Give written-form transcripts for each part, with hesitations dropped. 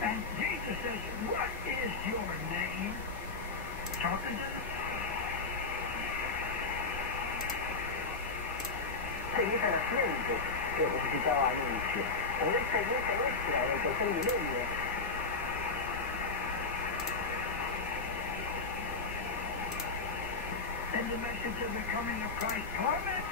And Jesus says, what is your name? Talking to them. 这一看面部，我不知道啊，你去，我们这边怎么起来了？就跟你那边。And the message of the coming of Christ, Carmen.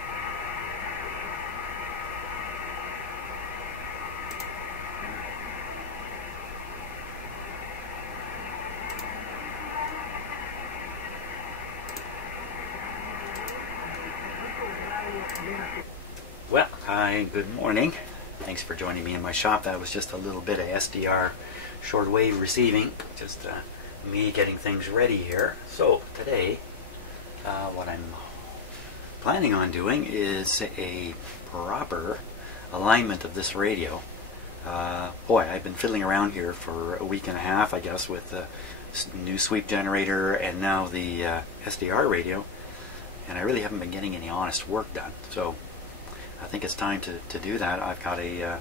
Well, hi, good morning. Thanks for joining me in my shop. That was just a little bit of SDR shortwave receiving, just me getting things ready here. So today, what I'm planning on doing is a proper alignment of this radio. Boy, I've been fiddling around here for a week and a half, I guess, with the new sweep generator and now the SDR radio, and I really haven't been getting any honest work done. So I think it's time to do that. I've got I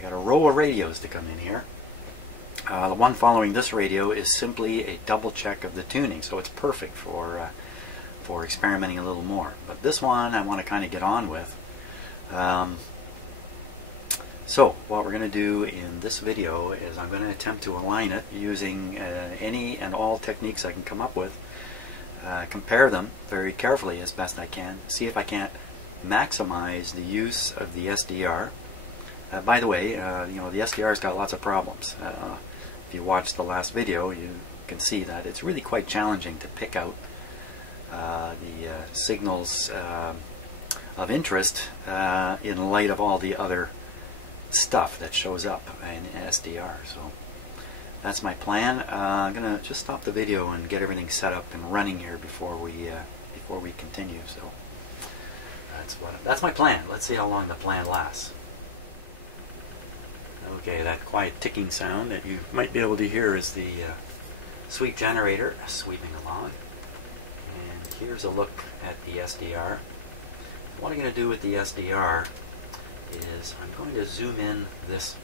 got a row of radios to come in here. The one following this radio is simply a double check of the tuning, so it's perfect for experimenting a little more. But this one I want to kind of get on with. So what we're going to do in this video is I'm going to attempt to align it using any and all techniques I can come up with. Compare them very carefully as best I can. See if I can't maximize the use of the SDR. By the way, you know, the SDR's got lots of problems. If you watched the last video, you can see that it's really quite challenging to pick out the signals of interest in light of all the other stuff that shows up in SDR. So that's my plan. I'm gonna just stop the video and get everything set up and running here before we continue. So that's my plan. Let's see how long the plan lasts. Okay, that quiet ticking sound that you might be able to hear is the sweep generator sweeping along. And here's a look at the SDR. What I'm going to do with the SDR is I'm going to zoom in this.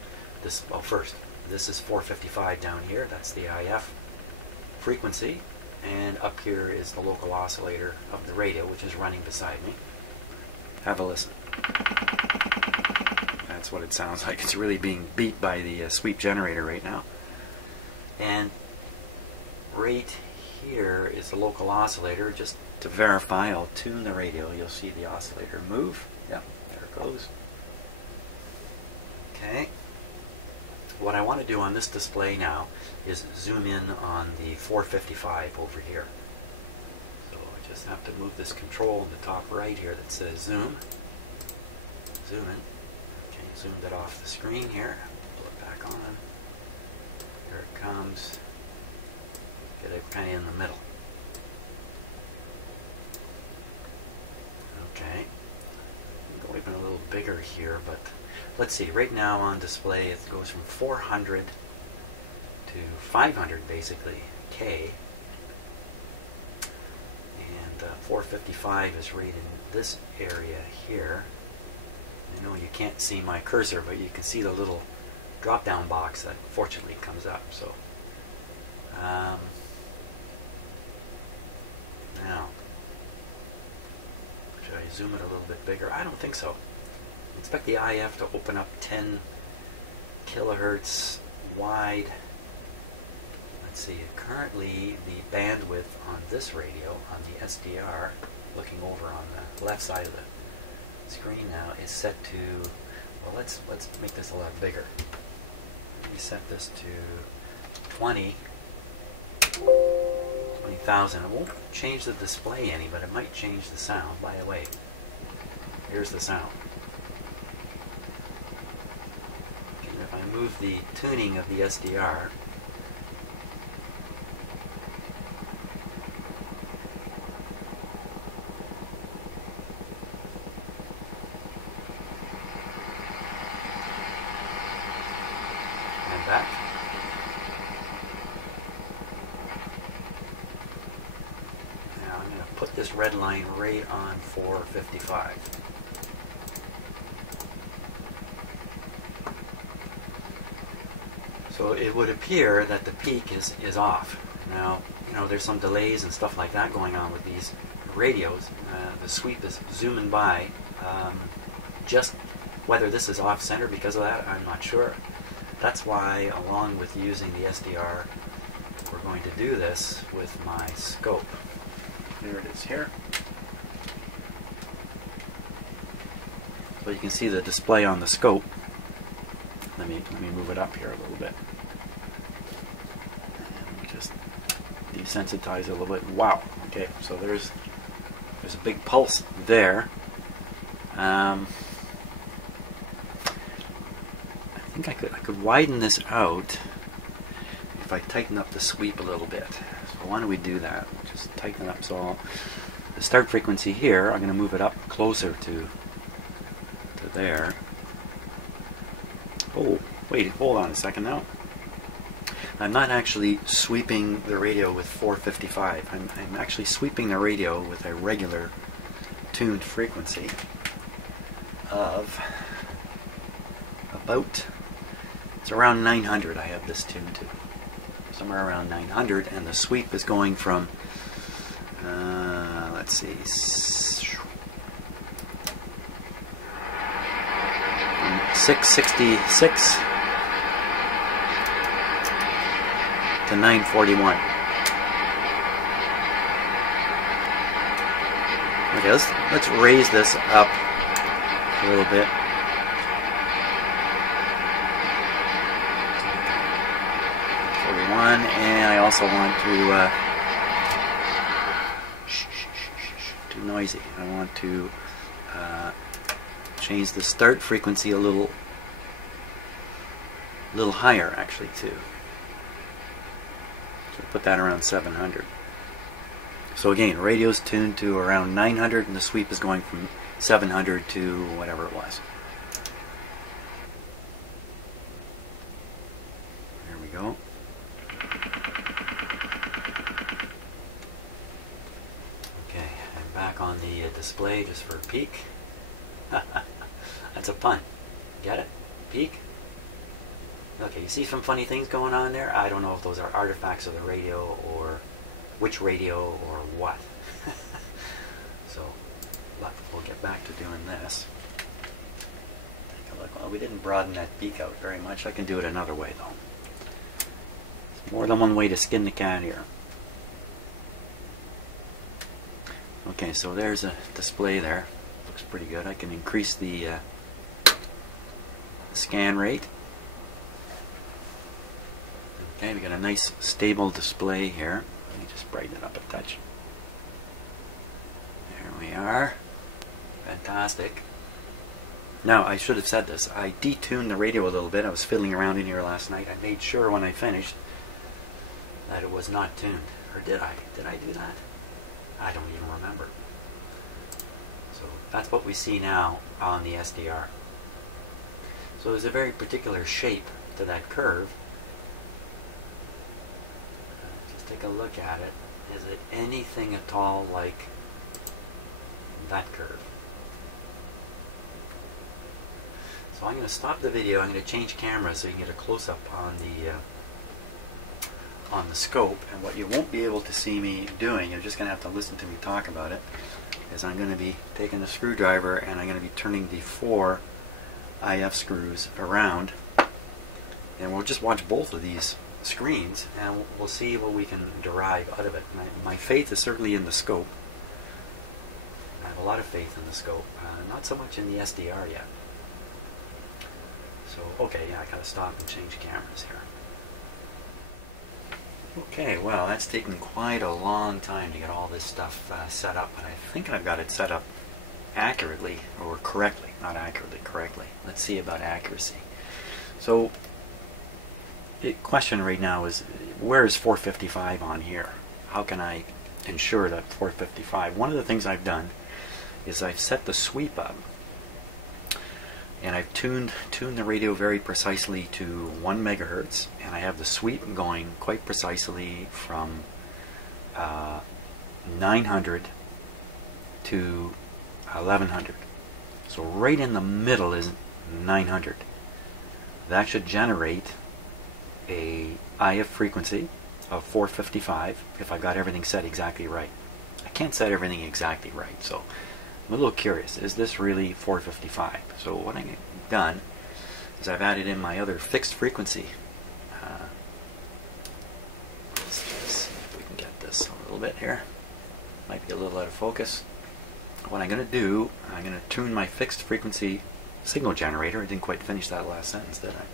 Well, first, this is 455 down here. That's the IF frequency, and up here is the local oscillator of the radio, which is running beside me. Have a listen. That's what it sounds like. It's really being beat by the sweep generator right now. And right here is the local oscillator. Just to verify, I'll tune the radio. You'll see the oscillator move. Yep, there it goes. Okay. What I want to do on this display now is zoom in on the 455 over here. So I just have to move this control in the top right here that says zoom. Zoom in. Okay, zoomed it off the screen here. Pull it back on. Here it comes. Get it kind of in the middle. Okay. Go even a little bigger here, but let's see. Right now on display it goes from 400 to 500 basically, K. And 455 is right in this area here. I know you can't see my cursor, but you can see the little drop down box that fortunately comes up. So now, should I zoom it a little bit bigger? I don't think so. Expect the IF to open up 10 kilohertz wide. Let's see, currently the bandwidth on this radio, on the SDR, looking over on the left side of the screen now, is set to, well, let's make this a lot bigger. Let me set this to 20,000. It won't change the display any, but it might change the sound. By the way, here's the sound. And if I move the tuning of the SDR, and back. Now I'm going to put this red line right on 455. So it would appear that the peak is off. Now, there's some delays and stuff like that going on with these radios. The sweep is zooming by. Just whether this is off center because of that, I'm not sure. That's why, along with using the SDR, we're going to do this with my scope. There it is here. So you can see the display on the scope. Let me move it up here a little bit. And just desensitize it a little bit. Wow. Okay, so there's a big pulse there. I think I could widen this out if I tighten up the sweep a little bit. So why don't we do that? Just tighten it up. So the start frequency here, I'm going to move it up closer to there. Oh, wait, hold on a second now. I'm not actually sweeping the radio with 455. I'm actually sweeping the radio with a regular tuned frequency of about, it's around 900 I have this tuned to. Somewhere around 900, and the sweep is going from, let's see, 666 to 941. Okay, let's raise this up a little bit. And I also want to too noisy. I want to change the start frequency a little higher, actually, too. So put that around 700. So again, radio's tuned to around 900, and the sweep is going from 700 to whatever it was. There we go. On the display just for a peek. That's a pun. Get it? Peek? Okay, you see some funny things going on there? I don't know if those are artifacts of the radio or which radio or what. So we'll get back to doing this. Take a look. Well, we didn't broaden that peak out very much. I can do it another way though. There's more than one way to skin the cat here. Okay, so there's a display there. Looks pretty good. I can increase the scan rate. Okay, we got a nice stable display here. Let me just brighten it up a touch. There we are. Fantastic. Now, I should have said this. I detuned the radio a little bit. I was fiddling around in here last night. I made sure when I finished that it was not tuned. Or did I? Did I do that? I don't even remember. So that's what we see now on the SDR. So there's a very particular shape to that curve. Just take a look at it. Is it anything at all like that curve? So I'm going to stop the video. I'm going to change cameras so you can get a close-up on the scope, and what you won't be able to see me doing, you're just going to have to listen to me talk about it, is I'm going to be taking the screwdriver and I'm going to be turning the 4 IF screws around, and we'll just watch both of these screens and we'll see what we can derive out of it. My faith is certainly in the scope. I have a lot of faith in the scope, not so much in the SDR yet. So, okay, yeah, I gotta stop and change cameras here. Okay, well, that's taken quite a long time to get all this stuff set up, but I think I've got it set up accurately, or correctly, not accurately, correctly. Let's see about accuracy. So, the question right now is, where is 455 on here? How can I ensure that 455? One of the things I've done is I've set the sweep up, and I've tuned the radio very precisely to 1 megahertz, and I have the sweep going quite precisely from 900 to 1100. So right in the middle is 900. That should generate a IF frequency of 455 if I got everything set exactly right. I can't set everything exactly right, so I'm a little curious. Is this really 455? So what I've done is I've added in my other fixed frequency. Let's just see if we can get this a little bit here. Might be a little out of focus. What I'm going to do, I'm going to tune my fixed frequency signal generator. I didn't quite finish that last sentence, did I?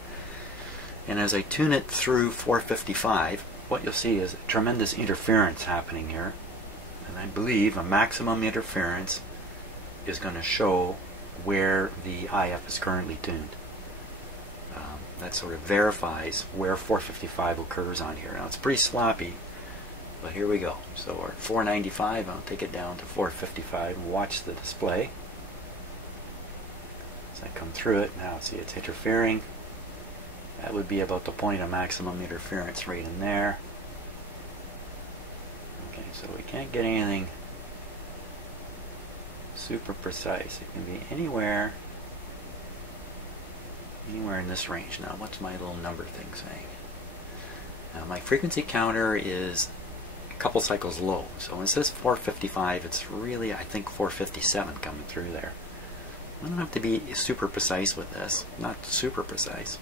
And as I tune it through 455, what you'll see is tremendous interference happening here. And I believe a maximum interference is going to show where the IF is currently tuned. That sort of verifies where 455 occurs on here. Now it's pretty sloppy, but here we go. So we're at 495. I'll take it down to 455 and watch the display. As I come through it, now see it's interfering. That would be about the point of maximum interference right in there. Okay, so we can't get anything super precise. It can be anywhere in this range. Now, what's my little number thing saying? Now, my frequency counter is a couple cycles low. So when it says 455, it's really, I think, 457 coming through there. I don't have to be super precise with this. Not super precise.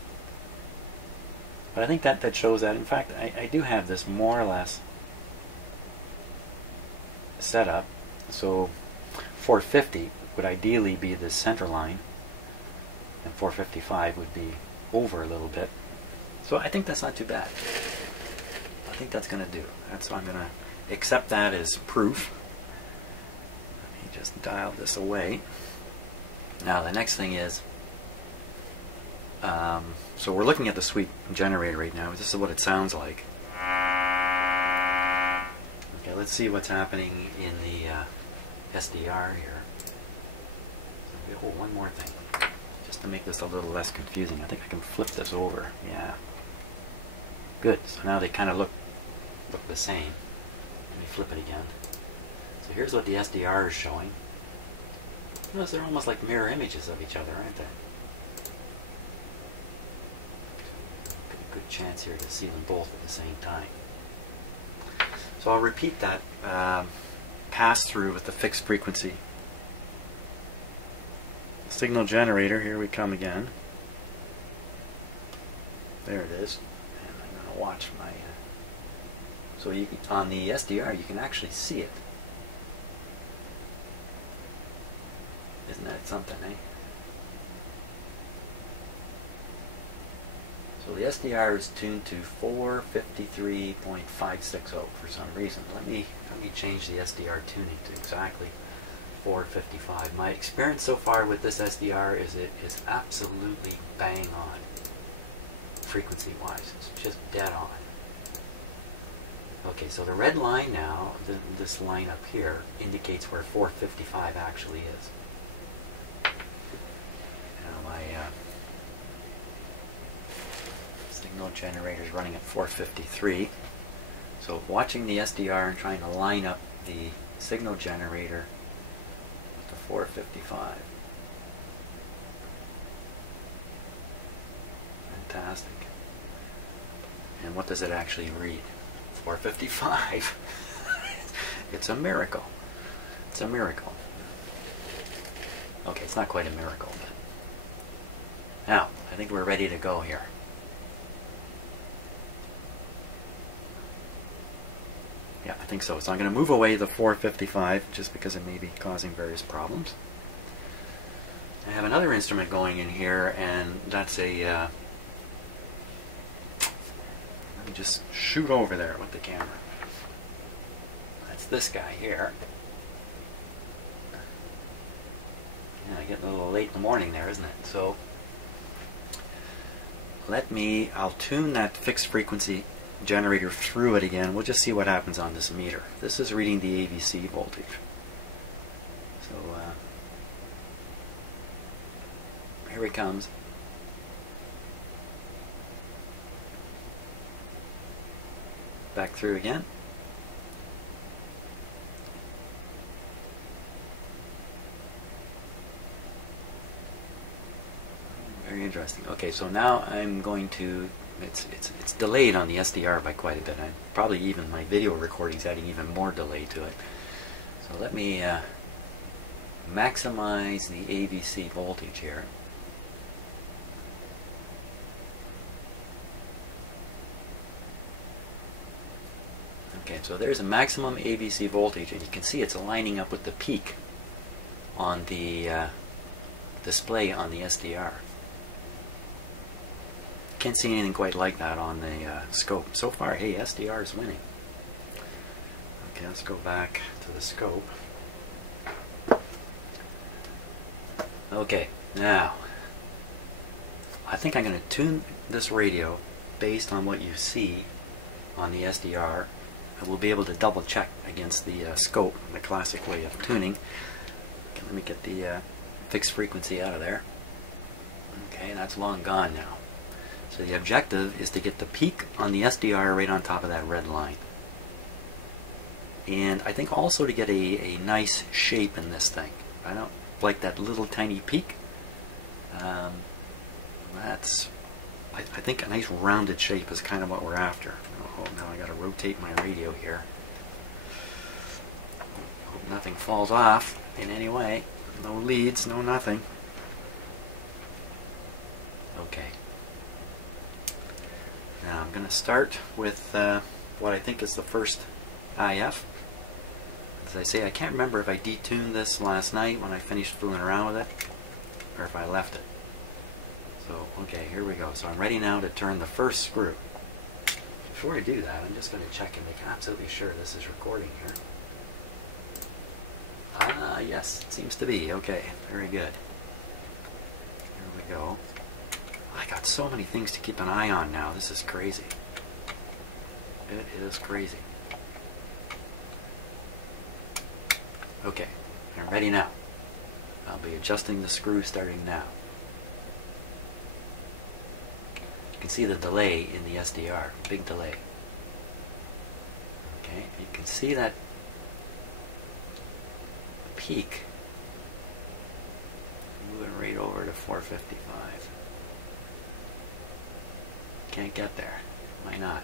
But I think that shows that. In fact, I do have this more or less set up. So 450 would ideally be the center line, and 455 would be over a little bit. So I think that's not too bad. I think that's going to do. So I'm going to accept that as proof. Let me just dial this away. Now the next thing is, so we're looking at the sweep generator right now. This is what it sounds like. Okay, let's see what's happening in the SDR here. So, one more thing. Just to make this a little less confusing, I think I can flip this over. Yeah. Good. So now they kind of look the same. Let me flip it again. So here's what the SDR is showing. Notice they're almost like mirror images of each other, aren't they? Good chance here to see them both at the same time. So I'll repeat that pass through with the fixed frequency signal generator. Here we come again. There it is. And I'm going to watch my so you can, on the SDR you can actually see it. Isn't that something, eh? So the SDR is tuned to 453.560 for some reason. Let me change the SDR tuning to exactly 455. My experience so far with this SDR is it is absolutely bang on frequency-wise. It's just dead on. Okay, so the red line now, this line up here, indicates where 455 actually is. Now my signal generator is running at 453. So watching the SDR and trying to line up the signal generator with the 455. Fantastic. And what does it actually read? 455. It's a miracle. It's a miracle. Okay, it's not quite a miracle, but now I think we're ready to go here. Yeah, I think so. So I'm going to move away the 455 just because it may be causing various problems. I have another instrument going in here, and that's a let me just shoot over there with the camera. That's this guy here. Yeah, getting a little late in the morning there, isn't it? So I'll tune that fixed frequency generator through it again. We'll just see what happens on this meter. This is reading the AVC voltage. So here he comes. Back through again. Very interesting. Okay, so now I'm going to it's delayed on the SDR by quite a bit. Probably even my video recording's adding even more delay to it. So let me maximize the AVC voltage here. Okay, so there's a maximum AVC voltage, and you can see it's lining up with the peak on the display on the SDR. Can't see anything quite like that on the scope. So far, hey, SDR is winning. Okay, let's go back to the scope. Okay, now I think I'm going to tune this radio based on what you see on the SDR. And we'll be able to double check against the scope, the classic way of tuning. Okay, let me get the fixed frequency out of there. Okay, that's long gone now. So the objective is to get the peak on the SDR right on top of that red line. And I think also to get a nice shape in this thing. I don't like that little tiny peak. I think a nice rounded shape is kind of what we're after. Oh, now I got to rotate my radio here. Hope nothing falls off in any way. No leads, no nothing. Okay. Now I'm going to start with what I think is the first IF. As I say, I can't remember if I detuned this last night when I finished fooling around with it, or if I left it. So, okay, here we go. So I'm ready now to turn the first screw. Before I do that, I'm just going to check and make absolutely sure this is recording here. Ah, yes, it seems to be. Okay, very good. Here we go. I got so many things to keep an eye on now. This is crazy. It is crazy. Okay, I'm ready now. I'll be adjusting the screw starting now. You can see the delay in the SDR, big delay. Okay, you can see that peak moving right over to 455. Can't get there. Why not?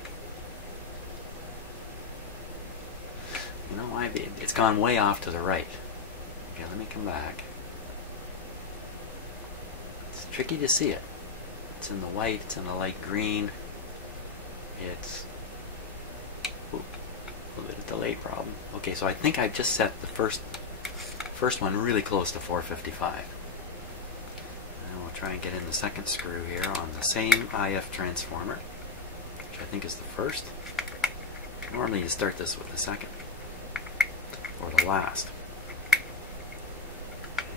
You know why? It's gone way off to the right. Okay, let me come back. It's tricky to see it. It's in the white, it's in the light green. It's a little bit of delay problem. Okay, so I think I've just set the first one really close to 455. And we'll try and get in the second screw here on the same IF transformer, which I think is the first. Normally you start this with the second, or the last. Okay,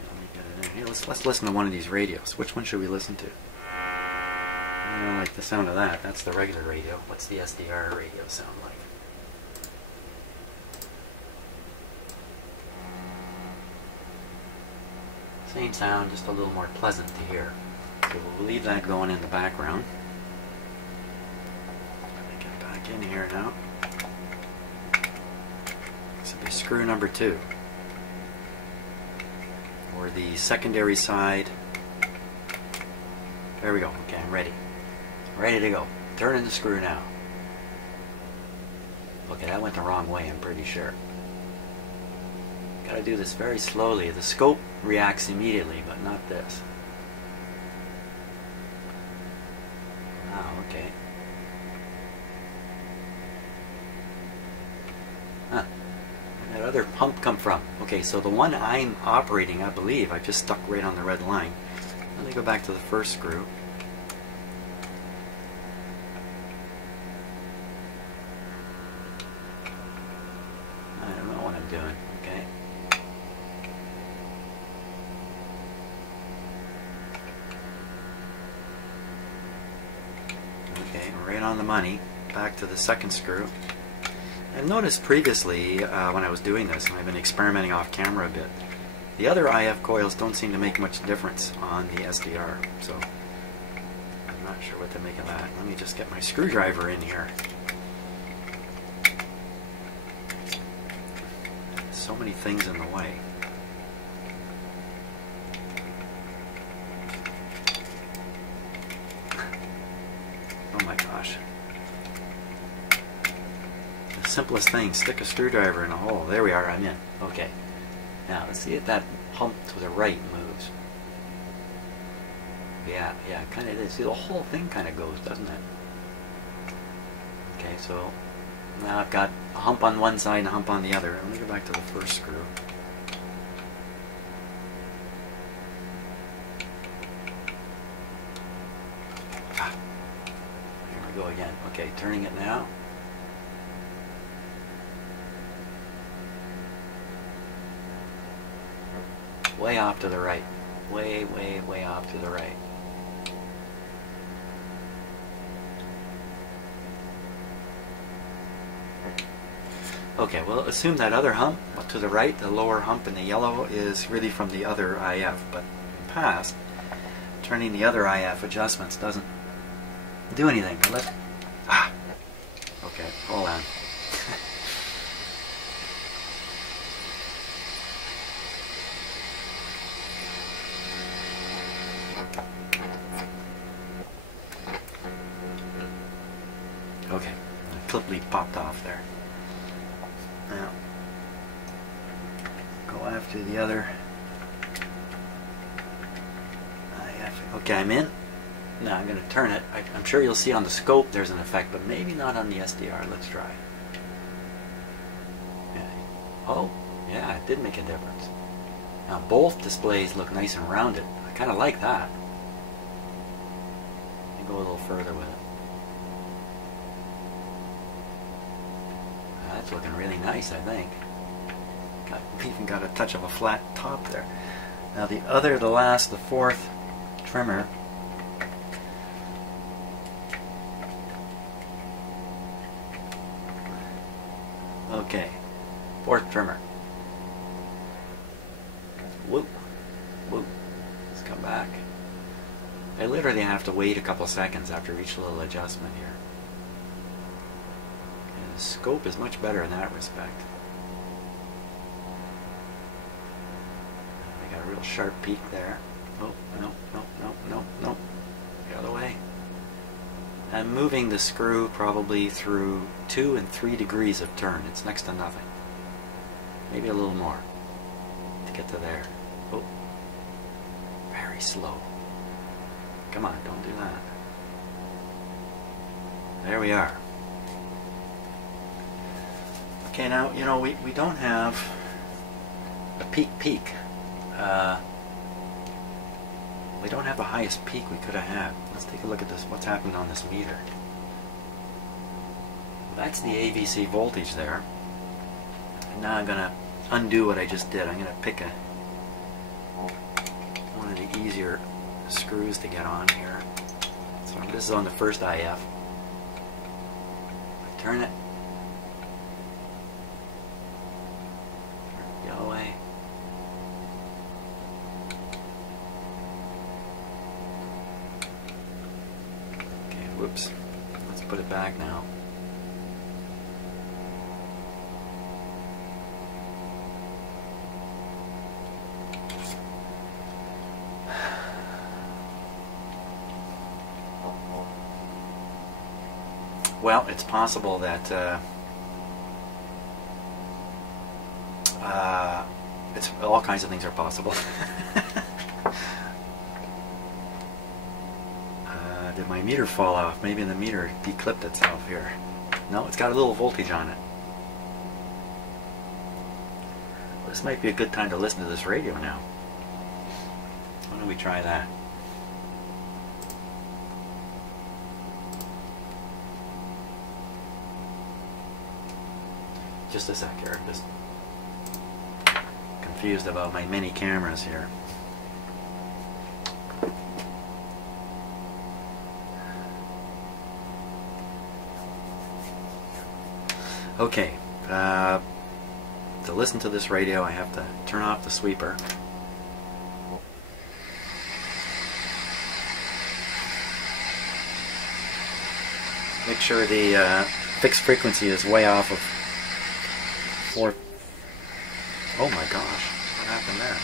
let me get it in here. Let's listen to one of these radios. Which one should we listen to? I don't like the sound of that. That's the regular radio. What's the SDR radio sound like? Same sound, just a little more pleasant to hear. So we'll leave that going in the background. Let me get back in here now. This will be screw number 2. Or the secondary side. There we go. Okay, I'm ready. Ready to go. Turning the screw now. Okay, that went the wrong way, I'm pretty sure. Gotta do this very slowly. The scope reacts immediately, but not this. Ah, okay. Huh. Where'd that other pump come from? Okay, so the one I'm operating, I believe, I just stuck right on the red line. Let me go back to the first screw. I don't know what I'm doing, okay? Okay, we're right on the money. Back to the second screw. I've noticed previously when I was doing this, and I've been experimenting off camera a bit, the other IF coils don't seem to make much difference on the SDR, so I'm not sure what to make of that. Let me just get my screwdriver in here. So many things in the way. Oh my God. simplest thing. Stick a screwdriver in a hole. There we are, I'm in. Okay. Now, let's see if that hump to the right moves. Yeah, it kind of is. See, the whole thing kind of goes, doesn't it? Okay, so now I've got a hump on one side and a hump on the other. Let me go back to the first screw. Here we go again. Okay, turning it now. Way off to the right. Way off to the right. Okay, well, assume that other hump to the right, the lower hump in the yellow, is really from the other IF, but in the past, turning the other IF adjustments doesn't do anything. Okay, hold on. Okay, the clip lead popped off there. Now, go after the other IF. Okay, I'm in. Now I'm going to turn it. I'm sure you'll see on the scope there's an effect, but maybe not on the SDR. Let's try. Okay. Oh, yeah, it did make a difference. Now both displays look nice and rounded. I kind of like that. Let me go a little further with it. That's looking really nice, I think. Even got a touch of a flat top there. Now the fourth trimmer. Okay, fourth trimmer. Whoop, whoop. Let's come back. I literally have to wait a couple seconds after each little adjustment here. And the scope is much better in that respect. I got a real sharp peak there. Oh, no. The other way. I'm moving the screw probably through 2 and 3 degrees of turn. It's next to nothing. Maybe a little more to get to there. Oh, very slow. Come on, don't do that. There we are. Okay, now, you know, we don't have a peak. We don't have the highest peak we could have had. Let's take a look at this. What's happened on this meter? That's the AVC voltage there. And now I'm going to undo what I just did. I'm going to pick one of the easier screws to get on here. So this is on the first IF. Turn it. The other way. Okay, whoops. Let's put it back now. Well, it's possible that it's all kinds of things are possible. Did my meter fall off? Maybe the meter declipped itself here. No, it's got a little voltage on it. Well, this might be a good time to listen to this radio now. Why don't we try that? Just a sec here, I'm just confused about my many cameras here. Okay, to listen to this radio I have to turn off the sweeper. Make sure the fixed frequency is way off of 4. Oh my gosh, what happened there?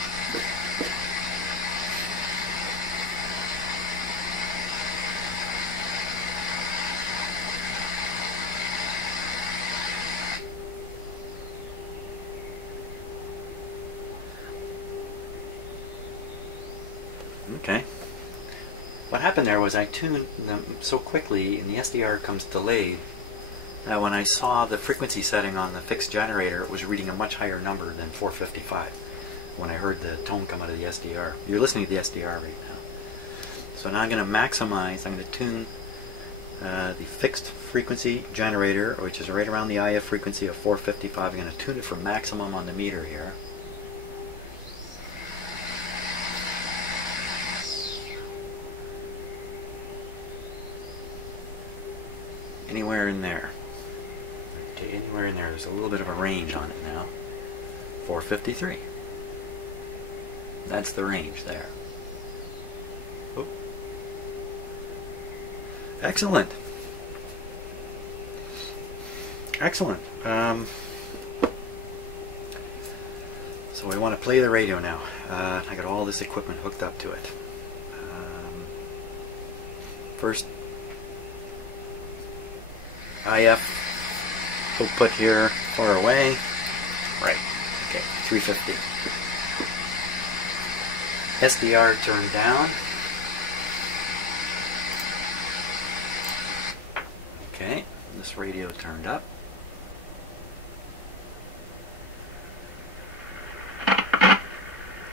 what happened there was I tuned them so quickly, and the SDR comes delayed, that when I saw the frequency setting on the fixed generator, it was reading a much higher number than 455 when I heard the tone come out of the SDR. You're listening to the SDR right now. So now I'm going to maximize, I'm going to tune the fixed frequency generator, which is right around the IF frequency of 455. I'm going to tune it for maximum on the meter here. Anywhere in there. Okay, anywhere in there. There's a little bit of a range on it now. 453. That's the range there. Oh. Excellent. Excellent. So we want to play the radio now. I got all this equipment hooked up to it. First, IF output here, far away. Right. Okay, 350. SDR turned down. Okay, this radio turned up.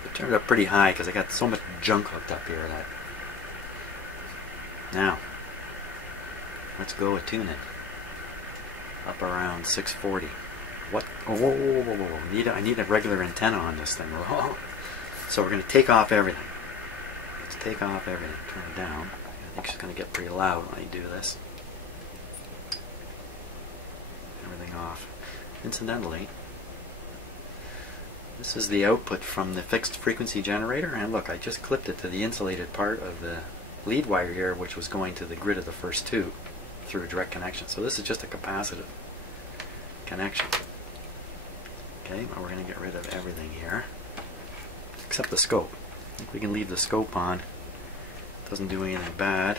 It turned up pretty high because I got so much junk hooked up here that. Now, let's go attune it. Up around 640. What? Oh, whoa, whoa, whoa, whoa. I need a regular antenna on this thing. Whoa. So we're going to take off everything. Let's take off everything. Turn it down. I think it's going to get pretty loud when I do this. Everything off. Incidentally, this is the output from the fixed frequency generator, and look, I just clipped it to the insulated part of the lead wire here, which was going to the grid of the first two through a direct connection. So this is just a capacitive connection. Okay, well, we're going to get rid of everything here except the scope. I think we can leave the scope on. It doesn't do anything bad.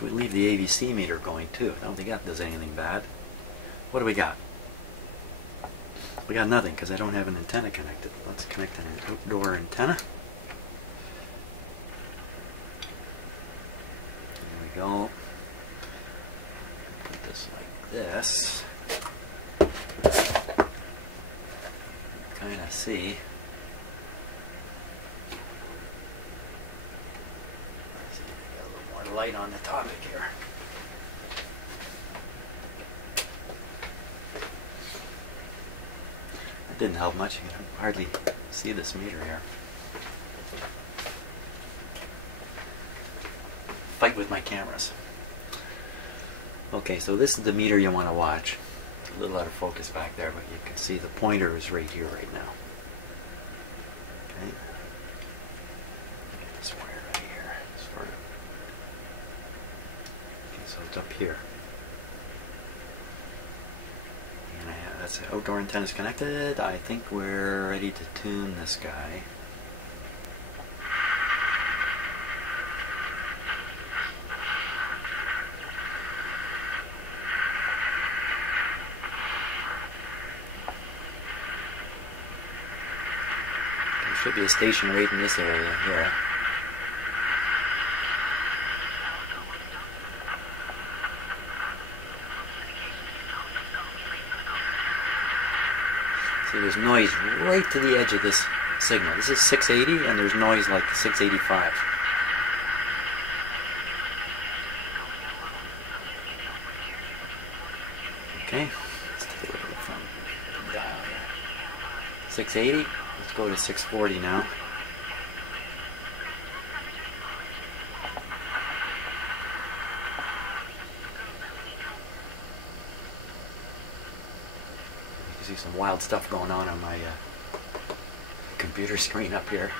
We leave the AVC meter going too. I don't think that does anything bad. What do we got? We got nothing because I don't have an antenna connected. Let's connect an outdoor antenna. There we go. Put this like this. Kind of see. Let's see, got a little more light on the topic here. That didn't help much. You can hardly see this meter here. Fight with my cameras. Okay, so this is the meter you want to watch. It's a little out of focus back there, but you can see the pointer is right here right now. Okay. Get this wire right here. Sort of. Okay, so it's up here. And that's the outdoor antennas connected. I think we're ready to tune this guy. Should be a station right in this area here. See, there's noise right to the edge of this signal. This is 680 and there's noise like 685. Okay, let's take a look from the dial here. 680. Let's go to 640 now. You can see some wild stuff going on my computer screen up here.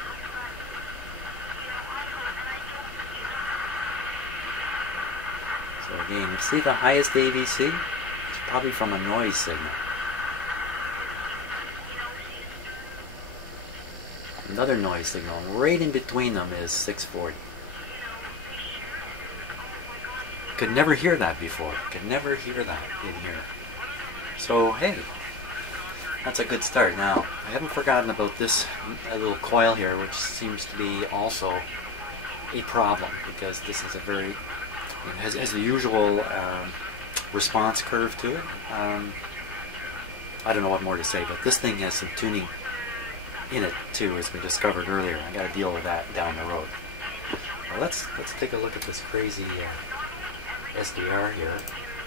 So again, you see the highest AVC? It's probably from a noise signal. Another noise signal, right in between them is 640. Could never hear that before. Could never hear that in here. So, hey, that's a good start. Now, I haven't forgotten about this little coil here, which seems to be also a problem, because this is a very, it has the usual response curve to it. I don't know what more to say, but this thing has some tuning in it too, as we discovered earlier. I got to deal with that down the road. Well, let's take a look at this crazy SDR here.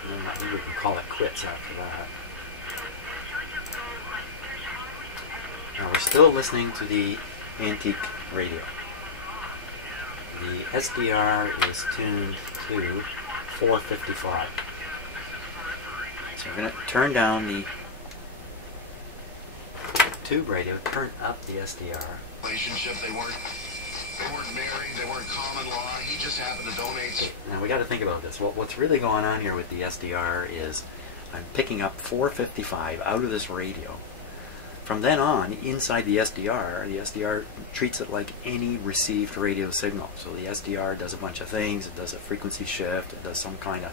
And then maybe we can call it quits after that. Now we're still listening to the antique radio. The SDR is tuned to 455. So we're going to turn down the tube radio, turn up the SDR. Relationship, they weren't married, they weren't common law, he just happened to donate. Okay, now we got to think about this. What's really going on here with the SDR is I'm picking up 455 out of this radio. From then on, inside the SDR treats it like any received radio signal. So the SDR does a bunch of things. It does a frequency shift. It does some kind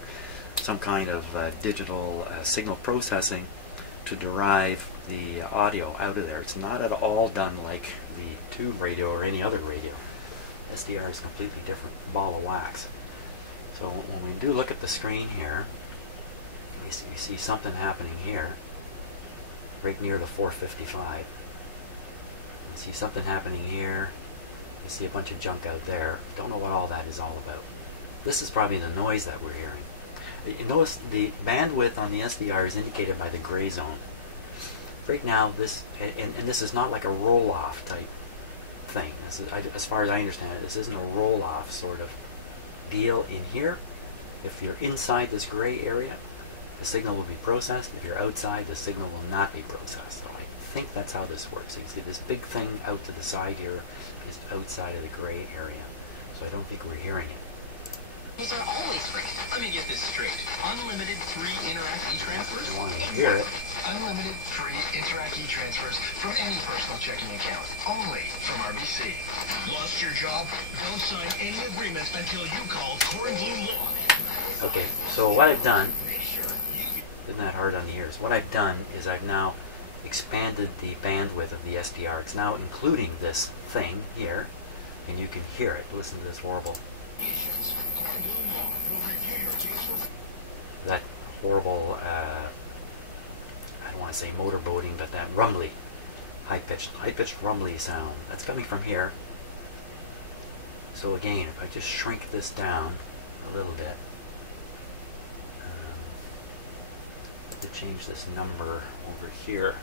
of digital signal processing to derive the audio out of there. It's not at all done like the tube radio or any other radio. SDR is a completely different ball of wax. So when we do look at the screen here, we see something happening here, right near the 455. You see something happening here. You see a bunch of junk out there. Don't know what all that is all about. This is probably the noise that we're hearing. You notice the bandwidth on the SDR is indicated by the gray zone. Right now, this is not like a roll-off type thing. This is, as far as I understand it, this isn't a roll-off sort of deal in here. If you're inside this gray area, the signal will be processed. If you're outside, the signal will not be processed. So I think that's how this works. You can see this big thing out to the side here is outside of the gray area. So I don't think we're hearing it. These are always free. Let me get this straight. Unlimited free Interact e-transfers? I want to hear it. Unlimited free Interact e-transfers from any personal checking account. Only from RBC. Lost your job? Don't sign any agreement until you call Core Blue Law. Okay, so what I've done, isn't that hard on the ears? What I've done is I've now expanded the bandwidth of the SDR. It's now including this thing here, and you can hear it. Listen to this horrible, that horrible, I don't want to say motorboating, but that rumbly, high-pitched rumbly sound. That's coming from here. So again, if I just shrink this down a little bit, to change this number over here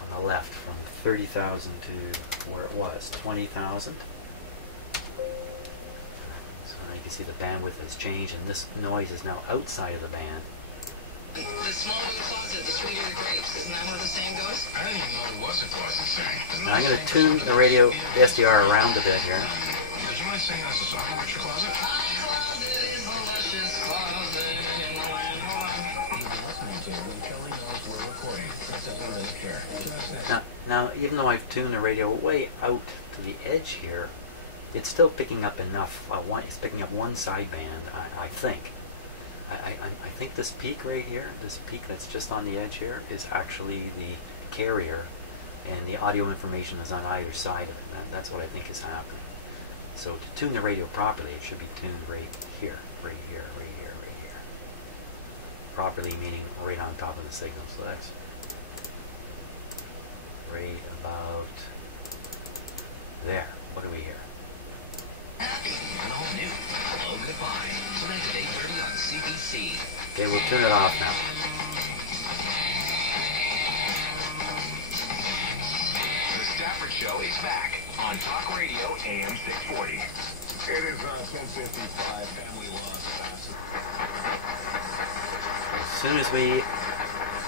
on the left from 30,000 to where it was, 20,000. So you can see the bandwidth has changed, and this noise is now outside of the band. The smaller the closet, the sweeter the grapes. Isn't that how the saying goes? I didn't even know it was a closet saying. Now I'm going to tune the radio, the SDR around a bit here. Would you mind singing us a song about your closet? Now, even though I've tuned the radio way out to the edge here, it's still picking up enough. It's picking up one sideband, I think. I think this peak right here, this peak that's just on the edge here, is actually the carrier, and the audio information is on either side of it. That's what I think is happening. So to tune the radio properly, it should be tuned right here, right here, right here, right here. Properly meaning right on top of the signal. So that's right about there. What do we hear? Happy and all new. Hello, goodbye. Tonight at 8:30 on CBC. Okay, we'll turn it off now. The Stafford Show is back on Talk Radio AM 640. It is 10:55. Family lost. As soon as we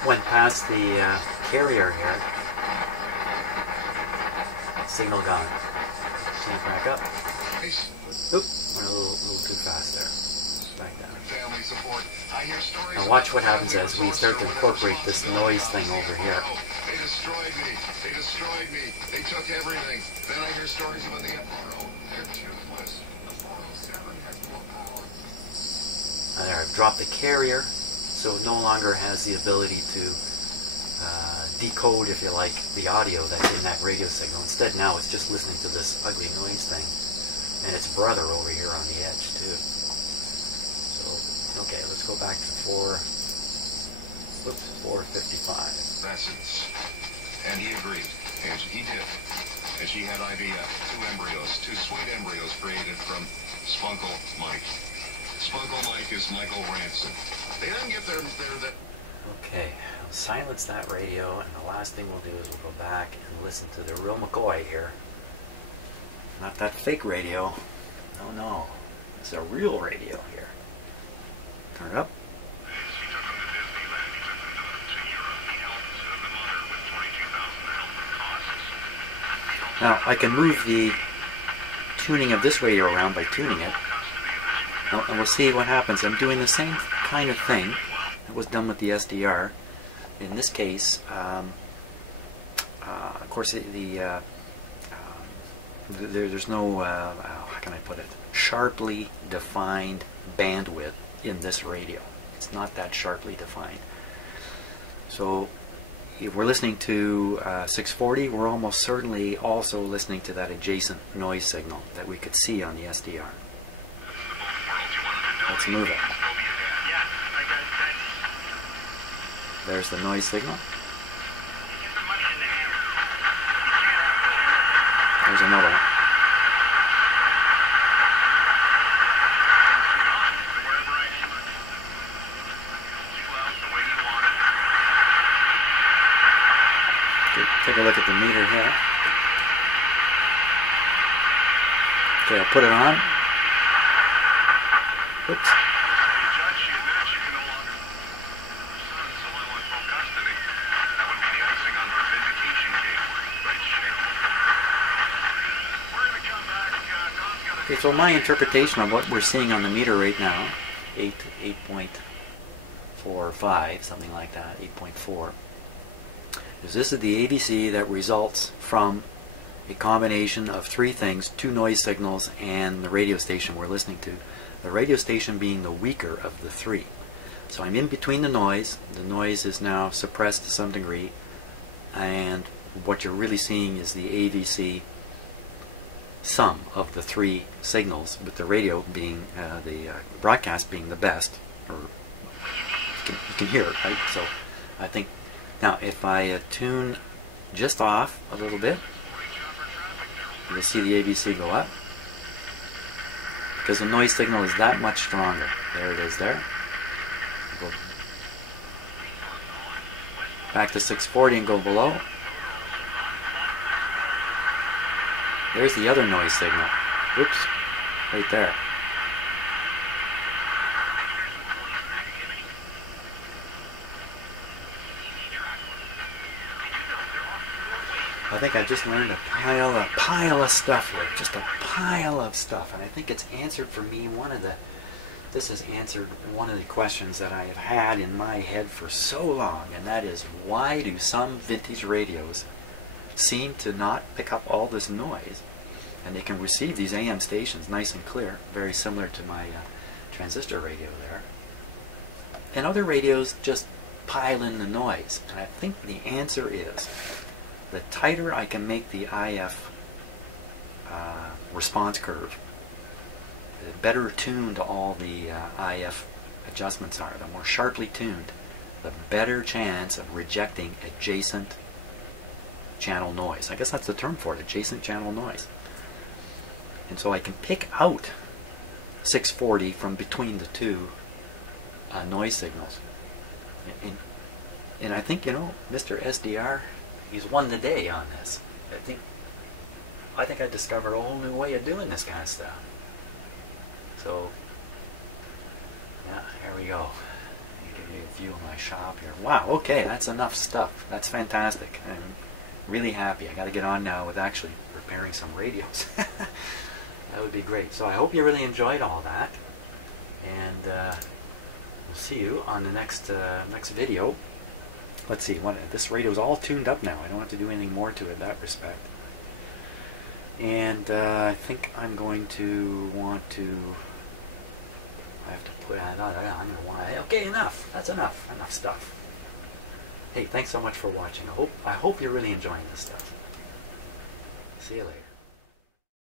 went past the carrier here, signal gone. Stand back up. Oop, went a little too fast there. Back down. Family support. I hear stories. Now watch what happens as we start to incorporate this noise thing over here. They destroyed me. They destroyed me. They took everything. Then I hear stories about the Apollo. They're toothless. The 407 has more power. There, I've dropped the carrier, so it no longer has the ability to decode, if you like, the audio that's in that radio signal. Instead, now it's just listening to this ugly noise thing. and its brother over here on the edge too. So, okay, let's go back to 455. That's it. And he agreed. Yes, he did. And she had IVF, 2 embryos, 2 sweet embryos created from Spunkle Mike. Spunkle Mike is Michael Ranson. They didn't get their Okay, I'll silence that radio, and the last thing we'll do is we'll go back and listen to the real McCoy here. Not that fake radio. No, no. It's a real radio here. Turn it up. Now, I can move the tuning of this radio around by tuning it. And we'll see what happens. I'm doing the same kind of thing that was done with the SDR. In this case, of course, there's no, how can I put it, sharply defined bandwidth in this radio. It's not that sharply defined. So if we're listening to 640, we're almost certainly also listening to that adjacent noise signal that we could see on the SDR. Let's move it. There's the noise signal. There's another one. Take a look at the meter here. Okay, I'll put it on. Oops. Okay, so my interpretation of what we're seeing on the meter right now, 8.45, something like that, 8.4, is this is the AVC that results from a combination of 3 things, 2 noise signals and the radio station we're listening to. The radio station being the weaker of the 3. So I'm in between the noise. The noise is now suppressed to some degree, and what you're really seeing is the AVC sum of the 3 signals, with the radio being the broadcast being the best, or you can hear it, right? So I think now if I tune just off a little bit, you'll see the AVC go up because the noise signal is that much stronger. There it is there. Go back to 640 and go below. There's the other noise signal. Oops, right there. I think I just learned a pile of stuff here, just a pile of stuff, and I think it's answered for me this has answered one of the questions that I have had in my head for so long, and that is, why do some vintage radios seem to not pick up all this noise, and they can receive these AM stations nice and clear, very similar to my transistor radio there, and other radios just pile in the noise? And I think the answer is, the tighter I can make the IF response curve, the better tuned all the IF adjustments are, the more sharply tuned, the better chance of rejecting adjacent channel noise. I guess that's the term for it, adjacent channel noise. And so I can pick out 640 from between the 2 noise signals. And I think, you know, Mr. SDR, he's won the day on this. I think I discovered a whole new way of doing this kind of stuff. So, yeah, here we go. I'll give you a view of my shop here. Wow, okay, that's enough stuff. That's fantastic. I'm really happy. I got to get on now with actually repairing some radios. That would be great. So I hope you really enjoyed all that. And we'll see you on the next video. Let's see, this radio is all tuned up now. I don't have to do anything more to it in that respect. And I think I'm going to want to, I have to put, I'm going to want to, okay, enough. That's enough. Enough stuff. Hey, thanks so much for watching. I hope you're really enjoying this stuff. See you later.